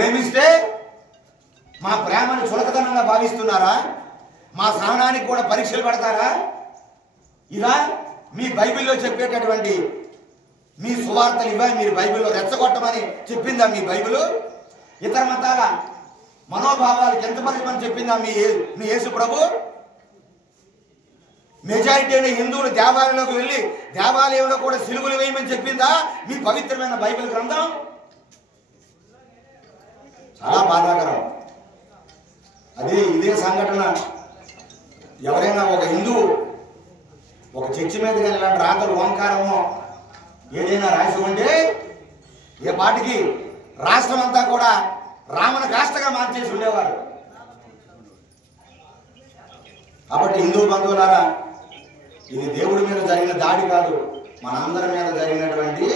ప్రేమిస్తే మా ప్రేమను చులకతనంగా భావిస్తున్నారా? మా సహనానికి కూడా పరీక్షలు పెడతారా? ఇలా మీ బైబిల్లో చెప్పేటటువంటి మీ సువార్తలు ఇవా? మీరు బైబిల్లో రెచ్చగొట్టమని చెప్పిందా మీ బైబిల్? ఇతర మతాల మనోభావాలకు ఎంత పరిచయం చెప్పిందా మీ యేసు ప్రభు? మెజారిటీ అయిన హిందువులు దేవాలయంలోకి వెళ్ళి దేవాలయంలో కూడా సిలువలు వేయమని చెప్పిందా మీ పవిత్రమైన బైబిల్ గ్రంథం? చాలా బాధాకరం. ఇదే సంఘటన ఎవరైనా ఒక హిందువు ఒక చర్చి మీద కానీ ఇలాంటి రాతలు ఓంకారమో ఏదైనా రాసి ఉంటే ఏ పాటికి రాష్ట్రం అంతా కూడా రామన కాష్టగా మార్చేసి ఉండేవారు. కాబట్టి హిందూ బంధువులారా, ఇది దేవుడి మీద జరిగిన దాడి కాదు, మనందరి మీద జరిగినటువంటి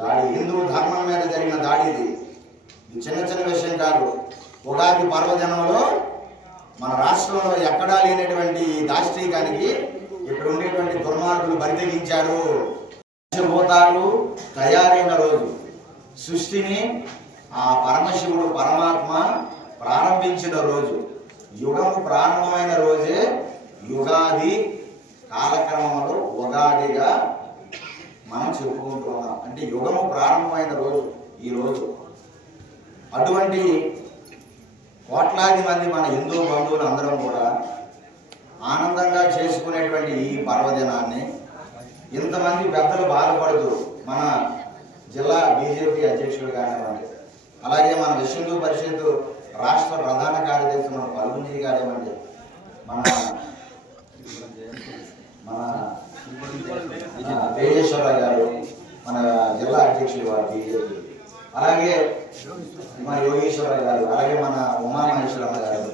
దాడి, హిందూ ధర్మం మీద జరిగిన దాడి. ఇది చిన్న చిన్న విషయం కాదు. ఉగాది పర్వదినంలో మన రాష్ట్రంలో ఎక్కడా లేనటువంటి దాష్టీకానికి ఇక్కడ ఉండేటువంటి దుర్మార్గులు బరితెగించారు. పంచభూతాలు తయారైన రోజు, సృష్టిని ఆ పరమశివుడు పరమాత్మ ప్రారంభించిన రోజు, యుగము ప్రారంభమైన రోజే యుగాది కాలక్రమంలో ఉగాదిగా మనం చెప్పుకుంటున్నాం. అంటే యుగము ప్రారంభమైన రోజు ఈ రోజు. అటువంటి కోట్లాది మంది మన హిందూ బంధువులు అందరం కూడా ఆనందంగా చేసుకునేటువంటి ఈ పర్వదినాన్ని ఇంతమంది పెద్దలు బాధపడుతూ, మన జిల్లా బీజేపీ అధ్యక్షుడు కానివ్వండి, అలాగే మన విశ్వ హిందూ పరిషత్ రాష్ట్ర ప్రధాన కార్యదర్శి మన పల్గుంజీ కానివ్వండి, మన తేజేశ్వరరావు గారు మన జిల్లా అధ్యక్షుడు వారు బీజేపీ, అలాగే మన యోగేశ్వరరావు గారు, అలాగే మన ఉమామహేశ్వరమ్మ గారు,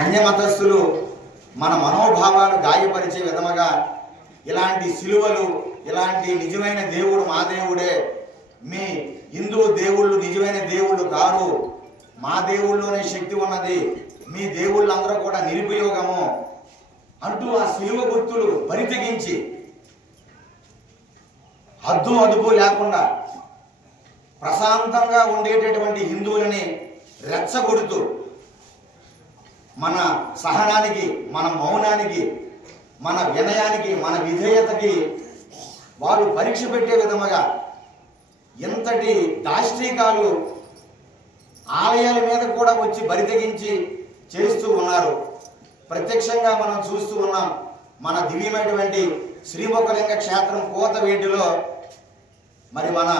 అన్య మతస్థులు మన మనోభావాలు గాయపరిచే విధముగా ఇలాంటి సిలువలు, ఇలాంటి నిజమైన దేవుడు మా దేవుడే, మీ హిందూ దేవుళ్ళు నిజమైన దేవుళ్ళు కాదు, మా దేవుళ్ళలోనే శక్తి ఉన్నది, మీ దేవుళ్ళందరూ కూడా నిరుపయోగము అంటూ ఆ సిలువ గుర్తులు బరితెగించి హద్దు అదుపు లేకుండా ప్రశాంతంగా ఉండేటటువంటి హిందువులని రెచ్చగొడుతూ మన సహనానికి, మన మౌనానికి, మన వినయానికి, మన విధేయతకి వారు పరీక్ష పెట్టే విధముగా ఎంతటి దాష్టీకాలు ఆలయాల మీద కూడా వచ్చి బరితెగించి చేస్తూ ఉన్నారు. ప్రత్యక్షంగా మనం చూస్తూ ఉన్నాం. మన దివ్యమైనటువంటి శ్రీముఖలింగ క్షేత్రం కోతవేటిలో మరి మన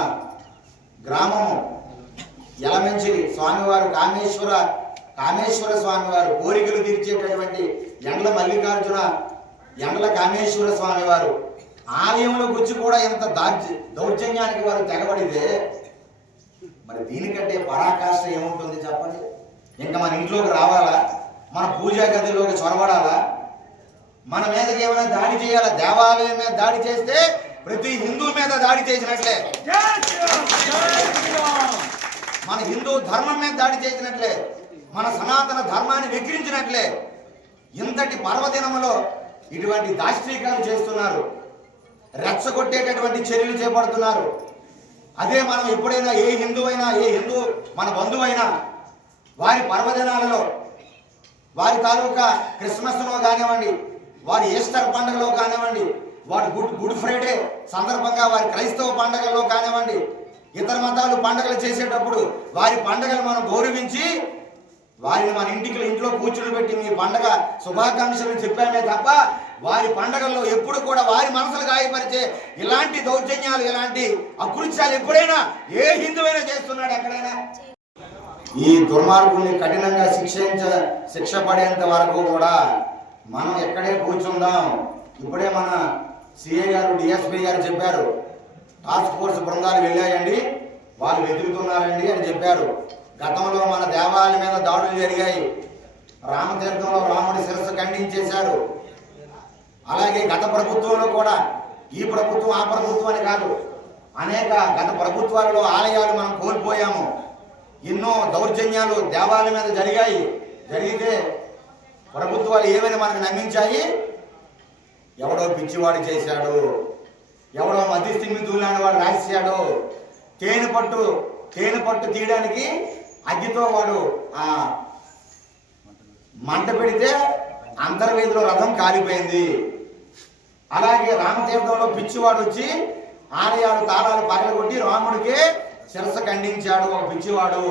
గ్రామము యలమంచిలి స్వామివారు కామేశ్వర స్వామివారు కోరికలు తీర్చేటటువంటి ఎండ్ల మల్లికార్జున ఎండ్ల కామేశ్వర స్వామివారు ఆలయంలో గుచ్చి కూడా ఎంత దౌర్జన్యానికి వారు తెగబడితే మరి దీనికంటే పరాకాష్ట ఏముంటుంది చెప్పండి? ఇంకా మన ఇంట్లోకి రావాలా? మన పూజా గదిలోకి చొరబడాలా? మన మీదకి ఏమైనా దాడి చేయాలా? దేవాలయం మీద దాడి చేస్తే ప్రతి హిందూ మీద దాడి చేసినట్లే, మన హిందూ ధర్మం మీద దాడి చేసినట్లే, మన సనాతన ధర్మాన్ని వెక్కిరించినట్లే. ఇంతటి పర్వదినములో ఇటువంటి దాష్టీకాలు చేస్తున్నారు, రెచ్చగొట్టేటటువంటి చర్యలు చేపడుతున్నారు. అదే మనం ఎప్పుడైనా ఏ హిందూ మన బంధువైనా వారి పర్వదినాలలో, వారి తాలూకా క్రిస్మస్లో కానివ్వండి, వారి ఈస్టర్ పండుగలో కానివ్వండి, వారి గుడ్ ఫ్రైడే సందర్భంగా వారి క్రైస్తవ పండుగల్లో కానివ్వండి, ఇతర మతాలు పండుగలు చేసేటప్పుడు వారి పండుగలు మనం గౌరవించి వారిని మన ఇంట్లో కూర్చుని పెట్టి మీ పండుగ శుభాకాంక్షలు చెప్పామే తప్ప వారి పండుగల్లో ఎప్పుడు కూడా వారి మనసులు గాయపరిచే ఇలాంటి దౌర్జన్యాలు, ఇలాంటి అకృత్యాలు ఎప్పుడైనా ఏ హిందువైనా చేస్తున్నాడు ఎక్కడైనా? ఈ దుర్మార్గుల్ని కఠినంగా శిక్ష పడేంత వరకు కూడా మనం ఎక్కడే కూర్చుందాం. ఇప్పుడే మన సిఐ గారు, డిఎస్పీ గారు చెప్పారు, టాస్క్ ఫోర్స్ బృందాలు వెళ్ళాయండి, వాళ్ళు వెతుకుతున్నారండి అని చెప్పారు. గతంలో మన దేవాలయం మీద దాడులు జరిగాయి, రామతీర్థంలో రాముడి శిరస్సు ఖండించేశారు. అలాగే గత ప్రభుత్వంలో కూడా, ఈ ప్రభుత్వం ఆ ప్రభుత్వం అని కాదు, అనేక గత ప్రభుత్వాలలో ఆలయాలు మనం కోల్పోయాము. ఎన్నో దౌర్జన్యాలు దేవాలయం మీద జరిగితే ప్రభుత్వాలు ఏమైనా మనకు నమ్మించాయి? ఎవడో పిచ్చివాడు చేశాడు, ఎవడో మధ్యస్థిమి దూలాని వాడు రాశాడు, తేనె పట్టు తీయడానికి అగ్గితో వాడు ఆ మంట పెడితే అంతర్వేదిలో రథం కాలిపోయింది. అలాగే రామతీర్థంలో పిచ్చివాడు వచ్చి ఆలయాలు తాళాలు పగలగొట్టి రాముడికి శిరస్సు ఖండించాడు ఒక పిచ్చివాడు.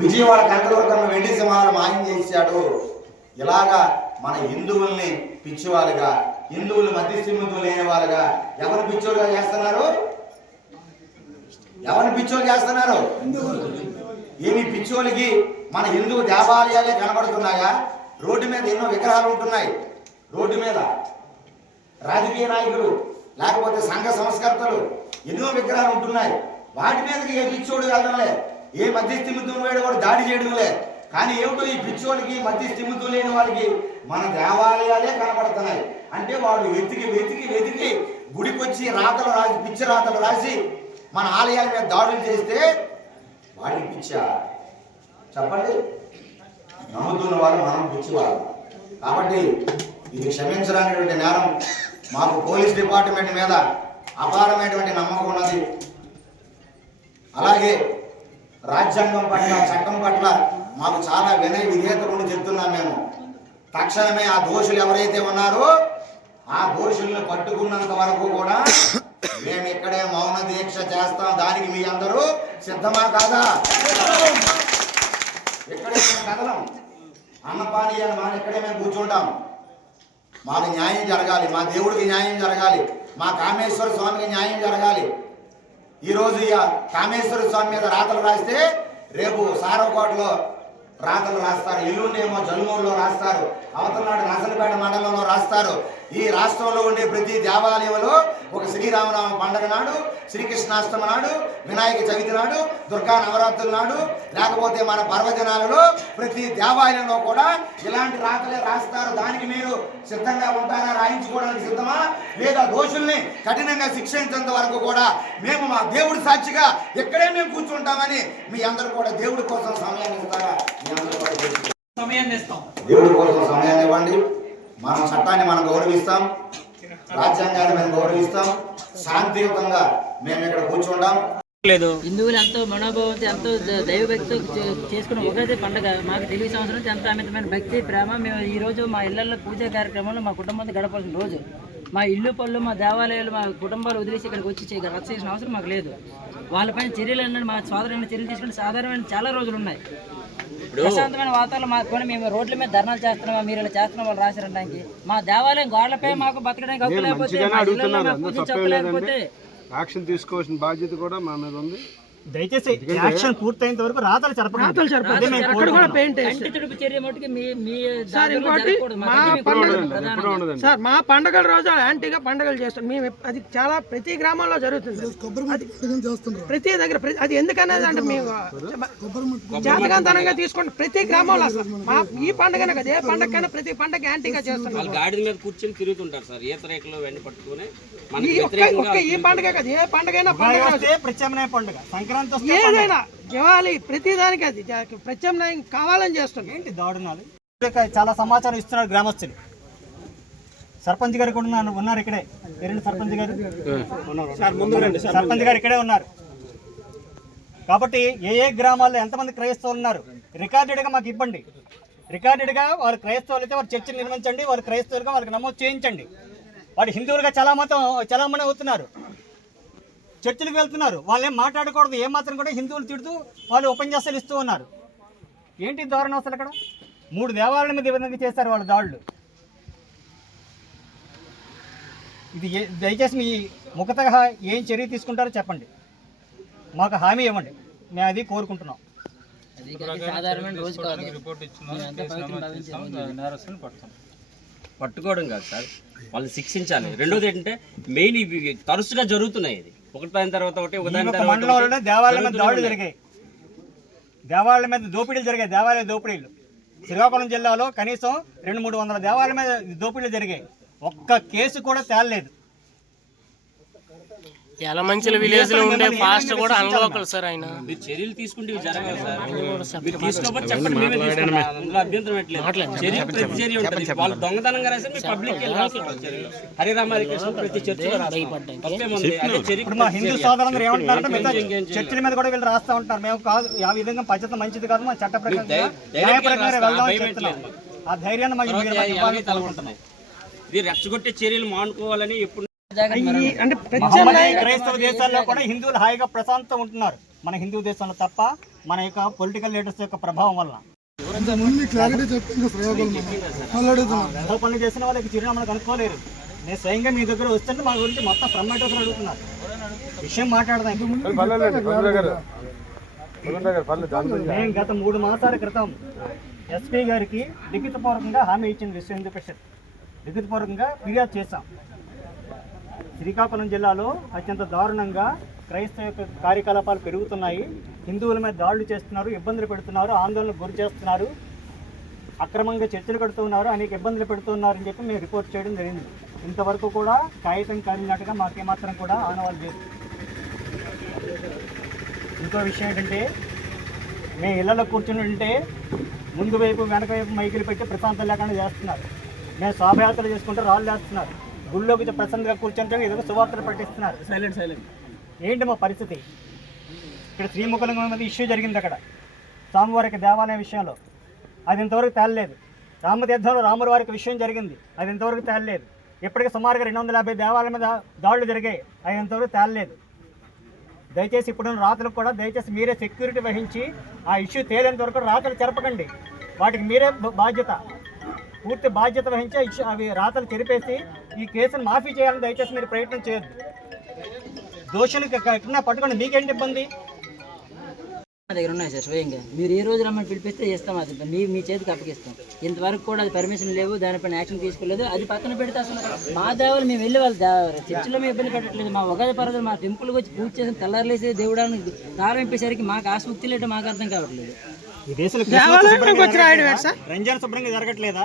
విజయవాడ కనకదుర్గమ్మ వెండి సింహాలు మాయం చేశాడు. ఇలాగా మన హిందువుల్ని పిచ్చివాళ్ళుగా, హిందువులు మధ్యస్థిమితులు లేని వాళ్ళుగా ఎవరు పిచ్చోలుగా చేస్తున్నారు? ఎవరిని పిచ్చోలు చేస్తున్నారు? ఏమి పిచ్చోలికి మన హిందూ దేవాలయాలే కనబడుతున్నాయా? రోడ్డు మీద ఎన్నో విగ్రహాలు ఉంటున్నాయి. రోడ్డు మీద రాజకీయ నాయకులు లేకపోతే సంఘ సంస్కర్తలు ఎన్నో విగ్రహాలు ఉంటున్నాయి. వాటి మీదకి ఏ పిచ్చోడు వెళ్ళడంలే, ఏ మధ్యస్థిమితులు వేడు వాడు దాడి చేయడంలే. కానీ ఏమిటో ఈ పిచ్చోడికి మధ్యస్థిమితులు లేని వాళ్ళకి మన దేవాలయాలే కనబడుతున్నాయి. అంటే వాడు వెతికి వెతికి వెతికి గుడికొచ్చి రాతలు రాసి పిచ్చి రాతలు రాసి మన ఆలయాల మీద దాడులు చేస్తే వాడికి పిచ్చా? చెప్పండి. నమ్ముతున్న వాళ్ళు మనం పిచ్చివాళ్ళు. కాబట్టి ఇది క్షమించడానికి నేరం. మాకు పోలీస్ డిపార్ట్మెంట్ మీద అపారమైనటువంటి నమ్మకం ఉన్నది. అలాగే రాజ్యాంగం పట్ల, చట్టం పట్ల మాకు చాలా వినయ విధేయతలు చెప్తున్నాం. మేము తక్షణమే ఆ దోషులు ఎవరైతే ఉన్నారో ఆ దోషుల్ని పట్టుకున్నంత వరకు కూడా మేము ఇక్కడే మౌన దీక్ష చేస్తాం. దానికి మీ అందరూ సిద్ధమా కాదా? ఇక్కడే మేము కదలం. అన్నపానీయాలు మాని ఇక్కడే మేము కూర్చుంటాం. మాకు న్యాయం జరగాలి, మా దేవుడికి న్యాయం జరగాలి, మా కామేశ్వర స్వామికి న్యాయం జరగాలి. ఈరోజు ఇక కామేశ్వర స్వామి మీద రాతలు రాస్తే రేపు సారవకోటలో రాతలు రాస్తారు, ఎల్లుండేమో జల్మూరులో రాస్తారు, అవతలనాడు నసలపేట మండలంలో రాస్తారు. ఈ రాష్ట్రంలో ఉండే ప్రతి దేవాలయంలో ఒక శ్రీరామనామ పండుగ నాడు, శ్రీకృష్ణాష్టమి నాడు, వినాయక చవితి నాడు, దుర్గా నవరాత్రుల నాడు, లేకపోతే మన పర్వదినాలలో ప్రతి దేవాలయంలో కూడా ఇలాంటి రాతలే రాస్తారు. దానికి మీరు సిద్ధంగా ఉంటారా? రాయించుకోవడానికి సిద్ధమా? లేదా దోషుల్ని కఠినంగా శిక్షించేంత వరకు కూడా మేము మా దేవుడి సాక్షిగా ఇక్కడే మేము కూర్చుంటామని మీ అందరూ కూడా దేవుడి కోసం సమయాన్ని ఇస్తారా? మీ అందరూ కూడా సమయాన్ని ఇస్తాం. దేవుడి కోసం సమయాన్ని ఇవ్వండి. మనం చట్టాన్ని మనం గౌరవిస్తాం, రాజ్యాంగాన్ని మేము గౌరవిస్తాం. శాంతియుతంగా మేము ఇక్కడ కూర్చుంటాం. హిందువులు ఎంతో మనోభావంతో ఎంతో దైవభక్తితో చేసుకున్న ఒకటే పండుగ. మాకు తెలుగు సంవత్సరం నుంచి ఎంతో అమితమైన భక్తి ప్రేమ. మేము ఈ రోజు మా ఇళ్లలో పూజా కార్యక్రమంలో మా కుటుంబంతో గడపాల్సిన రోజు. మా ఇల్లు పళ్ళు, మా దేవాలయాలు, మా కుటుంబాలు వదిలేసి ఇక్కడికి వచ్చి రచ్చ చేసిన అవసరం మాకు లేదు. వాళ్ళపైన చర్యలు అన్నాడు, మా సోదరులైన చర్యలు తీసుకుని సాధారణమైన చాలా రోజులు ఉన్నాయి. ప్రశాంతమైన వాతావరణం మాకు మేము రోడ్ల మీద ధర్నాలు చేస్తున్నామా, మీరు ఇలా చేస్తున్నాం వాళ్ళు రాశారనడానికి. మా దేవాలయం గోడలపై మాకు బతకడానికి హక్కు లేకపోతే యాక్షన్ తీసుకోవాల్సిన బాధ్యత కూడా మా మీద ఉంది. దయచేసి యాక్షన్ పూర్తయినంత వరకు రాతలు జరపకండి. సార్ మా పండుగల రోజు యాంటీగా పండుగలు చేస్తాం మేము. అది చాలా ప్రతి గ్రామంలో జరుగుతుంది, ప్రతి దగ్గర. అది ఎందుకనేది అంటే మేము జాతకంతనంగా తీసుకుంటాం ప్రతి గ్రామంలో. మా ఈ పండుగనే కదా, ఏ పండుగకైనా ప్రతి పండుగ యాంటీగా చేస్తాం. గాడి మీద కూర్చొని తిరుగుతుంటారు సార్, ఈత రేఖలు వెండి పట్టుకుని. ఈ పండుగ కదా, ఏ పండుగైనా ప్రత్యామ్నాయ పండుగ ఏదైనా దివాలి ప్రతిదానికి అది ప్రత్యామ్నాయం కావాలని చేస్తాం. ఏంటి దాడునాలు? చాలా సమాచారం ఇస్తున్నారు గ్రామస్తులు. సర్పంచ్ గారు కూడా ఉన్నారు ఇక్కడే. సర్పంచ్ గారు సర్పంచ్ గారు ఇక్కడే ఉన్నారు. కాబట్టి ఏ గ్రామాల్లో ఎంతమంది క్రైస్తవులు ఉన్నారు రికార్డెడ్గా మాకు ఇవ్వండి. రికార్డెడ్గా వారు క్రైస్తవులు అయితే వారు చర్చలు నిర్మించండి, వారు క్రైస్తవులుగా వాళ్ళకి నమోదు చేయించండి. వారు హిందువులుగా చలామణి అవుతున్నారు, చర్చిలకు వెళ్తున్నారు. వాళ్ళు ఏం మాట్లాడకూడదు, ఏమాత్రం కూడా హిందువులు తిడుతూ వాళ్ళు ఉపన్యాసాలు ఇస్తూ ఉన్నారు. ఏంటి దారుణం అసలు? అక్కడ 3 దేవాలయాల మీద విధంగా చేస్తారు వాళ్ళు దాడులు. ఇది దయచేసి మీ ముఖతగా ఏం చర్య తీసుకుంటారో చెప్పండి, మాకు హామీ ఇవ్వండి. మేము అది కోరుకుంటున్నాం. పట్టుకోవడం కాదు సార్, వాళ్ళు శిక్షించాలి. రెండోది ఏంటంటే మెయిన్ ఇవి తరచుగా జరుగుతున్నాయి. ఇది ఒకటి తర్వాత ఒకటి మండలంలో దేవాలయం మీద దాడులు జరిగాయి, దేవాలయం మీద దోపిడీలు జరిగాయి. దేవాలయ దోపిడీలు శ్రీకాకుళం జిల్లాలో కనీసం 200-300 దేవాలయం మీద దోపిడీలు జరిగాయి. ఒక్క కేసు కూడా తేలలేదు. యలమంచిల విలేజ్ లో ఉండే ఫాస్ట్ కూడా అన్లోకల్ సార్ ఆయన. మీరు చర్యలు తీసుకుంటే ఇవి జరగవు సార్. మీరు తీసుకోకపోతే చెప్పండి, మేమే తీసుకుంటాం. అందులో అభ్యంతరం పెట్టలేదు. చర్య ప్రతి చర్య ఉంటుంది. వాళ్ళు దొంగతనంగా రాశారు, మీ పబ్లిక్ హరిరామారి కృష్ణ ప్రతి చర్చలో ఇప్పుడు మా హిందూ సోదరులందరూ ఏమంటున్నారంటే మిగతా చర్చిల మీద కూడా వీళ్ళు రాస్తా ఉంటారు. మేము కాదు, ఆ విధంగా పద్ధతి మంచిది కాదు, మన చట్ట ప్రకారం న్యాయ ప్రకారం వెళ్దామని చెప్తున్నాం. ఆ ధైర్యాన్ని మాకు మీరు ఇవ్వాలి. తలకుంటున్నాయి. ఇది రెచ్చగొట్టే చర్యలు మానుకోవాలని ఎప్పుడు అంటే మహమ్మదీయ క్రైస్తవ దేశాల్లో కూడా హిందువులు హాయిగా ప్రశాంతంగా ఉంటున్నారు. మన హిందూ దేశంలో తప్ప మన యొక్క పొలిటికల్ లీడర్స్ యొక్క ప్రభావం వల్ల పనులు చేసిన వాళ్ళకి చిరునామాలు కనుక్కోలేరు. నేను స్వయంగా మీ దగ్గర వస్తుంటే మా గురించి మొత్తం ప్రమేటర్స్ అడుగుతున్నారు. విషయం మాట్లాడదాం. మేము గత 3 మాసాల క్రితం ఎస్పీ గారికి లిఖితపూర్వకంగా హామీ ఇచ్చింది విశ్వ హిందూ పరిషత్. లిఖితపూర్వకంగా ఫిర్యాదు చేశాం. శ్రీకాకుళం జిల్లాలో అత్యంత దారుణంగా క్రైస్తవ యొక్క కార్యకలాపాలు పెరుగుతున్నాయి. హిందువుల మీద దాడులు చేస్తున్నారు, ఇబ్బందులు పెడుతున్నారు, ఆందోళనకు గురి చేస్తున్నారు, అక్రమంగా చర్చలు కడుతున్నారు, అనేక ఇబ్బందులు పెడుతున్నారు అని చెప్పి మేము రిపోర్ట్ చేయడం జరిగింది. ఇంతవరకు కూడా కాగితం కాలినట్టుగా మాకేమాత్రం కూడా ఆనవాళ్ళు లేదు. ఇంకో విషయం ఏంటంటే, మేము ఇళ్లలో కూర్చుని ఉంటే ముందు వైపు వెనక వైపు మైకులు పెట్టి ప్రశాంతం లేకుండా చేస్తున్నారు. మేము శోభయాత్రలు చేసుకుంటే రాళ్ళు వేస్తున్నారు. గుళ్ళోకి ప్రశాంతంగా కూర్చుంటే ఏదో సువార్తలు పట్టిస్తున్నారు. సైలెంట్ ఏంటి మా పరిస్థితి? ఇక్కడ శ్రీముఖలింగం మీద ఇష్యూ జరిగింది. అక్కడ స్వామివారికి దేవాలయ విషయంలో అది ఇంతవరకు తేలలేదు. రామతీర్థంలో రాముల వారికి విషయం జరిగింది, అది ఇంతవరకు తేలలేదు. ఇప్పటికీ సుమారుగా 250 దేవాలయాల మీద దాడులు జరిగాయి, అది ఇంతవరకు తేలలేదు. దయచేసి ఇప్పుడున్న రాత్రులకు కూడా దయచేసి మీరే సెక్యూరిటీ వహించి ఆ ఇష్యూ తేలేంత వరకు రాత్రులు చెరపకండి. వాటికి మీరే బాధ్యత, పూర్తి బాధ్యత వహించి అవి రాతలు చెరిపేసి ఈ కేసును మాఫీ చేయాలని దయచేసి మీరు ప్రయత్నం చేయొద్దు. దోషులకి ఎక్కడన్నా పట్టుకోండి, మీకేంటి ఇబ్బంది? మా దగ్గర ఉన్నాయి సార్. స్వయంగా మీరు ఏ రోజు రమ్మని పిలిపిస్తే చేస్తాం. అది మీ చేతికి అప్పగిస్తాం. ఇంతవరకు కూడా అది పర్మిషన్ లేవు, దానిపైన యాక్షన్ తీసుకోలేదు. అది పక్కన పెడితే అసలు మా దేవాలు మేము వెళ్ళి వాళ్ళ చర్చిలో మేము ఇబ్బంది పెట్టట్లేదు. మా ఉగాది పర్వతం మా టెంపుల్కి వచ్చి పూజ చేసి తెల్లారలేసి దేవుడానికి తాళం ఇప్పేసరికి మాకు ఆసక్తి లేటో మాకు అర్థం కావట్లేదు. ఈ దేశంలో రంజాన్ శుభ్రంగా జరగట్లేదా?